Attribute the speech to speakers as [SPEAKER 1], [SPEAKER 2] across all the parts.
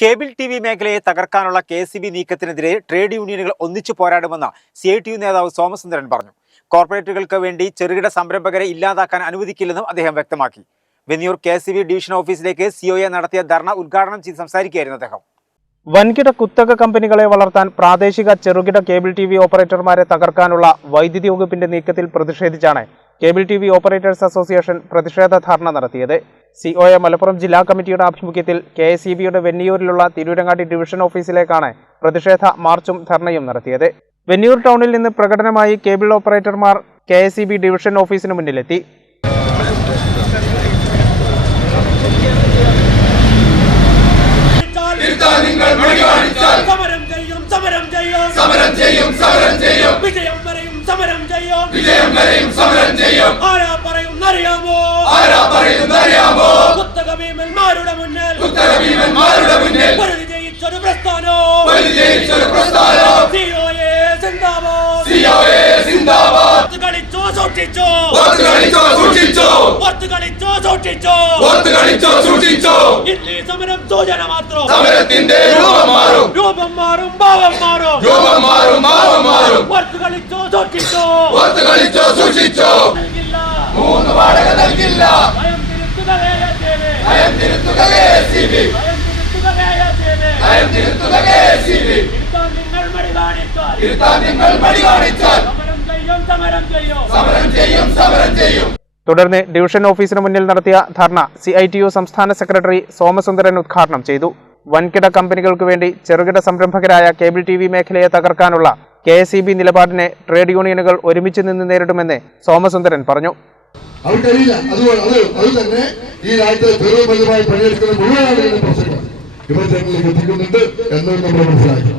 [SPEAKER 1] Cable T V മേഖലയെ തകർക്കാനുള്ള K C B നീക്കത്തിനെതിരെ ട്രേഡ് യൂണിയനുകൾ ഒന്നിച്ചു പോരാടുമെന്ന് സി ഐ ടി യു നേതാവ് സോമസുന്ദരൻ പറഞ്ഞു. കോർപ്പറേറ്റുകൾക്ക് വേണ്ടി ചെറുകിട സംരംഭകരെ ഇല്ലാതാക്കാൻ അനുവദിക്കില്ലെന്നും അദ്ദേഹം വ്യക്തമാക്കി. Venniyoor K C B division ഓഫീസിലേക്ക് സിഒഎ നടത്തിയ ധർണ ഉദ്ഘാടനം ചെയ്ത് സംസാരിക്കുകയായിരുന്നു അദ്ദേഹം.
[SPEAKER 2] വൻകിട കുത്തക കമ്പനികളെ വളർത്താൻ പ്രാദേശിക ചെറുകിട കേബിൾ ടി വി ഓപ്പറേറ്റർമാരെ തകർക്കാനുള്ള വൈദ്യുതി വകുപ്പിന്റെ നീക്കത്തിൽ പ്രതിഷേധിച്ചാണ് cable T V operators association പ്രതിഷേധ ധാരണ നടത്തിയത്. സി ഒ എ മലപ്പുറം ജില്ലാ കമ്മിറ്റിയുടെ ആഭിമുഖ്യത്തിൽ കെ എസ് ഇ ബിയുടെ വെന്നിയൂരിലുള്ള തിരൂരങ്ങാടി ഡിവിഷൻ ഓഫീസിലേക്കാണ് പ്രതിഷേധ മാർച്ചും ധർണയും നടത്തിയത്. വെന്നിയൂർ ടൗണിൽ നിന്ന് പ്രകടനമായി കേബിൾ ഓപ്പറേറ്റർമാർ K S E B division ഓഫീസിന് മുന്നിലെത്തി.
[SPEAKER 3] സമരം ചെയ്യും സമരം ചെയ്യും
[SPEAKER 4] സമരം ചെയ്യും സമരം ചെയ്യും.
[SPEAKER 3] വിജയം വരെയും സമരം ചെയ്യും. ആരാ പറയുന്നറിയാമോ?
[SPEAKER 4] ആരാ പറയുന്നറിയാമോ?
[SPEAKER 3] പുസ്തക ഭീമന്മാരുടെ മുന്നിൽ
[SPEAKER 4] ഉത്തര ഭീമന്മാരുടെ മുന്നിൽ
[SPEAKER 3] ജയിച്ചൊരു പ്രസ്ഥാനോ.
[SPEAKER 4] ഒരു പ്രസ്ഥാനം.
[SPEAKER 3] സൂക്ഷിച്ചോ.
[SPEAKER 4] ഓർത്ത് കളിച്ചോ സൂക്ഷിച്ചോ.
[SPEAKER 3] ഓർത്ത് കളിച്ചോ സൂക്ഷിച്ചോ.
[SPEAKER 4] ഓർത്ത് കളിച്ചോ സൂക്ഷിച്ചോ.
[SPEAKER 3] ഇന്നീ സമരം സൂചന മാത്രം.
[SPEAKER 4] സമരത്തിന്റെ രൂപം മാറും.
[SPEAKER 3] രൂപം മാറും ഭാവം മാറും.
[SPEAKER 4] രൂപം മാറും ഭാവം മാറും.
[SPEAKER 3] ഓർത്ത് കളിച്ചോ സൂക്ഷിച്ചോ.
[SPEAKER 4] ഓർത്ത് കളിച്ചോ സൂക്ഷിച്ചോ.
[SPEAKER 3] നൽകില്ല.
[SPEAKER 4] മൂന്ന് വാടക നൽകില്ല.
[SPEAKER 3] ഭയം
[SPEAKER 4] തിരുത്തുക
[SPEAKER 3] ഭയം
[SPEAKER 4] തിരുത്തുക കെ സി ബി.
[SPEAKER 3] ഇരുത്താൻ നിങ്ങൾ മടി കാണിച്ചാൽ.
[SPEAKER 4] നിങ്ങൾ മടി കാണിച്ചാൽ.
[SPEAKER 2] തുടർന്ന് ഡിവിഷൻ ഓഫീസിന് മുന്നിൽ നടത്തിയ ധർണ സി ഐ ടി യു സംസ്ഥാന സെക്രട്ടറി സോമസുന്ദരൻ ഉദ്ഘാടനം ചെയ്തു. വൻകിട കമ്പനികൾക്ക് വേണ്ടി ചെറുകിട സംരംഭകരായ കേബിൾ ടി വി മേഖലയെ തകർക്കാനുള്ള കെ എസ് ഇ ബി നിലപാടിനെ ട്രേഡ് യൂണിയനുകൾ ഒരുമിച്ച് നിന്ന് നേരിടുമെന്ന് സോമസുന്ദരൻ പറഞ്ഞു.
[SPEAKER 5] അവർക്കറിയില്ല അതുകൊണ്ട് അത് അത് തന്നെ ഈ രാജ്യത്തെ ചെറു വലുതായി പണിയെടുക്കുന്ന മുഴുവൻ ആളുകളുടെ പ്രശ്നങ്ങൾ ഇവർ ജനങ്ങളിലേക്ക് എത്തിക്കുന്നുണ്ട് എന്നത് നമ്മൾ മനസ്സിലാക്കി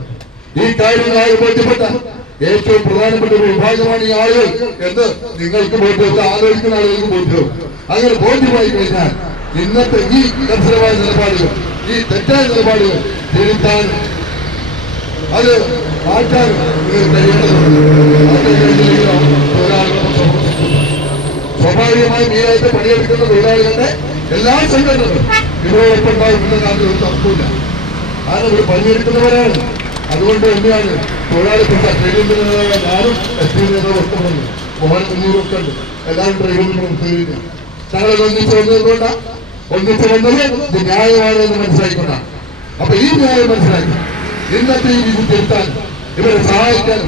[SPEAKER 5] ഈ കാര്യങ്ങളായി ബോധ്യപ്പെട്ട ഏറ്റവും പ്രധാനപ്പെട്ട ഒരു വിഭാഗമാണ് ഈ ആളുകൾ എന്ന് നിങ്ങൾക്ക് ബോധ്യം ആലോചിക്കുന്ന ആളുകൾക്ക് ബോധ്യവും. അങ്ങനെ ബോധ്യമായി കഴിഞ്ഞാൽ ഇന്നത്തെ ഈ കർശനമായ നിലപാടുകൾ ഈ തെറ്റായ നിലപാടുകൾ തിരുത്താൻ അത് മാറ്റാൻ നിങ്ങൾക്ക് ഈ സ്വാഭാവികമായി മെയിനായിട്ട് പണിയെടുക്കുന്ന തൊഴിലാളികളുടെ എല്ലാ സംഘടനകളും ഇവരോടൊപ്പം കാര്യത്തിൽ ഒരു തർക്കമില്ല കാരണം ഇവർ പണിയെടുക്കുന്നവരാണ്. അതുകൊണ്ട് തന്നെയാണ് തൊഴിലാളി ട്രേഡ് ഞാനും അപ്പൊ ഈ ന്യായം മനസ്സിലാക്കി. ഇന്നത്തെ ഈ വിധി തിരുത്താൻ ഇവരെ സഹായിക്കാൻ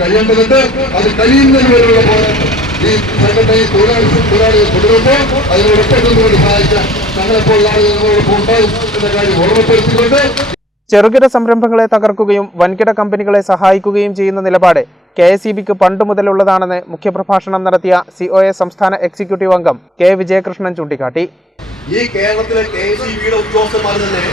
[SPEAKER 5] കഴിയേണ്ടതുണ്ട്. അത് കഴിയുന്നതുവരെയുള്ള പോരാട്ടം. ഈ സംഘടനയിൽ തൊഴിലാളി തൊഴിലാളികൾ തുടരുമ്പോൾ അതിനോടൊപ്പം നിന്നുകൊണ്ട് സഹായിക്കാൻ ഞങ്ങളെപ്പോലുള്ള ആളുകൾ എന്ന കാര്യം ഓർമ്മപ്പെടുത്തിക്കൊണ്ട്
[SPEAKER 2] ചെറുകിട സംരംഭങ്ങളെ തകർക്കുകയും വൻകിട കമ്പനികളെ സഹായിക്കുകയും ചെയ്യുന്ന നിലപാട് കെ എസ് ഇ ബിക്ക് പണ്ട് മുതലുള്ളതാണെന്ന് മുഖ്യപ്രഭാഷണം നടത്തിയ സി ഒ എ സംസ്ഥാന എക്സിക്യൂട്ടീവ് അംഗം കെ വിജയകൃഷ്ണൻ ചൂണ്ടിക്കാട്ടി.
[SPEAKER 6] ഈ കേരളത്തിലെ കെ എസ് ഇ ബിയുടെ ഉദ്യോഗസ്ഥന്മാർ തന്നെ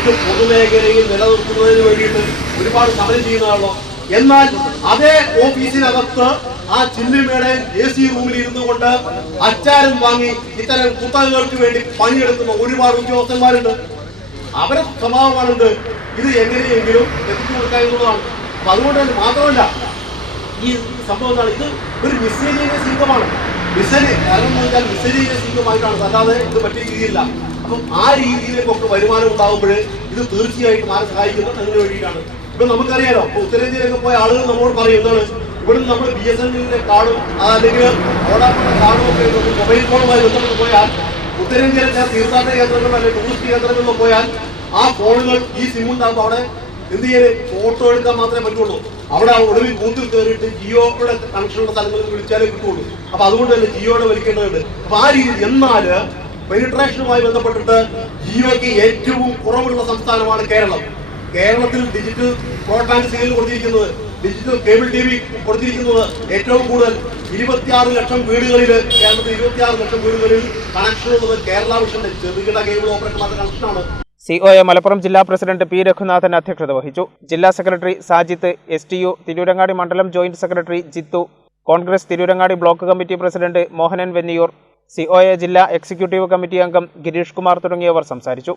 [SPEAKER 6] ഇത് പൊതുമേഖലയിൽ നിലനിർത്തുന്നതിന് വേണ്ടിയിട്ട് ഒരുപാട് സമരം ചെയ്യുന്നതാണല്ലോ. എന്നാൽ അതേ ഓഫീസിനകത്ത് ആ ചില്ലുമേടെ എ സി റൂമിൽ ഇരുന്നു കൊണ്ട് അച്ചാരം വാങ്ങി ഇത്തരം കുത്തകങ്ങൾക്ക് വേണ്ടി പണിയെടുക്കുന്ന ഒരുപാട് ഉദ്യോഗസ്ഥന്മാരുണ്ട്. അവരെ സ്വഭാവമാണെന്ത് ഇത് എങ്ങനെയെങ്കിലും എത്തിച്ചു കൊടുക്കുക എന്നുള്ളതാണ്. അപ്പൊ അതുകൊണ്ട് തന്നെ മാത്രമല്ല ഈ സംഭവം എന്താണ്? ഇത് ഒരു മിസ്സേജിന്റെ സിംഗമാണ് മിസ്സലി കാരണം എന്ന് വെച്ചാൽ മിസ്ലേനിയസ് ഇൻകമായിട്ടാണ് അല്ലാതെ ഇത് മറ്റേ രീതിയില്ല. അപ്പം ആ രീതിയിലേക്കൊക്കെ വരുമാനം ഉണ്ടാകുമ്പോൾ ഇത് തീർച്ചയായിട്ടും ആരെ സഹായിക്കുന്നത് അതിന് വേണ്ടിയിട്ടാണ്. ഇപ്പൊ നമുക്കറിയാലോ ഇപ്പൊ ഉത്തരേന്ത്യയിലൊക്കെ പോയ ആളുകൾ നമ്മളോട് പറയും എന്താണ്? ഇവിടുന്ന് നമ്മൾ ബി എസ് എൻ എല്ലിനെ കാണും. അല്ലെങ്കിൽ മൊബൈൽ ഫോണുമായി ബന്ധപ്പെട്ട് പോയാൽ ഉത്തരേന്ത്യയിലെ തീർത്ഥാടന കേന്ദ്രങ്ങൾ അല്ലെങ്കിൽ ടൂറിസ്റ്റ് കേന്ദ്രങ്ങളിൽ പോയാൽ ആ ഫോണുകൾ ഈ സിം ഉണ്ടാകുമ്പോൾ അവിടെ എന്ത് ചെയ്യൽ? ഫോട്ടോ എടുക്കാൻ മാത്രമേ പറ്റുള്ളൂ. അവിടെ ഒടുവിൽ ബൂത്തിൽ കയറിയിട്ട് ജിയോയുടെ കണക്ഷനുള്ള സ്ഥലങ്ങളിൽ വിളിച്ചാലേ കിട്ടുള്ളൂ. അപ്പൊ അതുകൊണ്ട് തന്നെ ജിയോയുടെ വലിക്കേണ്ടതുണ്ട്. അപ്പൊ ആ രീതിയിൽ എന്നാൽ പെനിട്രേഷനുമായി ബന്ധപ്പെട്ടിട്ട് ജിയോയ്ക്ക് ഏറ്റവും കുറവുള്ള സംസ്ഥാനമാണ് കേരളം. കേരളത്തിൽ ഡിജിറ്റൽ ബ്രോഡ്ബാൻഡ് സെയിൽ കൊടുത്തിരിക്കുന്നത്. ഡിജിറ്റൽ കേബിൾ ടി വി കൊടുത്തിരിക്കുന്നത് ഏറ്റവും കൂടുതൽ ഇരുപത്തിയാറ് ലക്ഷം വീടുകളിൽ കേരളത്തിൽ ഇരുപത്തിയാറ് ലക്ഷം വീടുകളിൽ കണക്ഷൻ ഉള്ളത് കേരള മിഷന്റെ ചെറുകിട കേബിൾ ഓപ്പറേറ്റർമാരുടെ കണക്ഷനാണ്
[SPEAKER 2] സി ഒ എ മലപ്പുറം ജില്ലാ പ്രസിഡന്റ് പി രഘുനാഥൻ അധ്യക്ഷത വഹിച്ചു. ജില്ലാ secretary Sajith S T U Tirurangadi മണ്ഡലം joint secretary Jithu Congress Tirurangadi block committee president Mohanan Venniyoor C O A ജില്ലാ എക്സിക്യൂട്ടീവ് കമ്മിറ്റി അംഗം ഗിരീഷ് കുമാർ തുടങ്ങിയവർ സംസാരിച്ചു.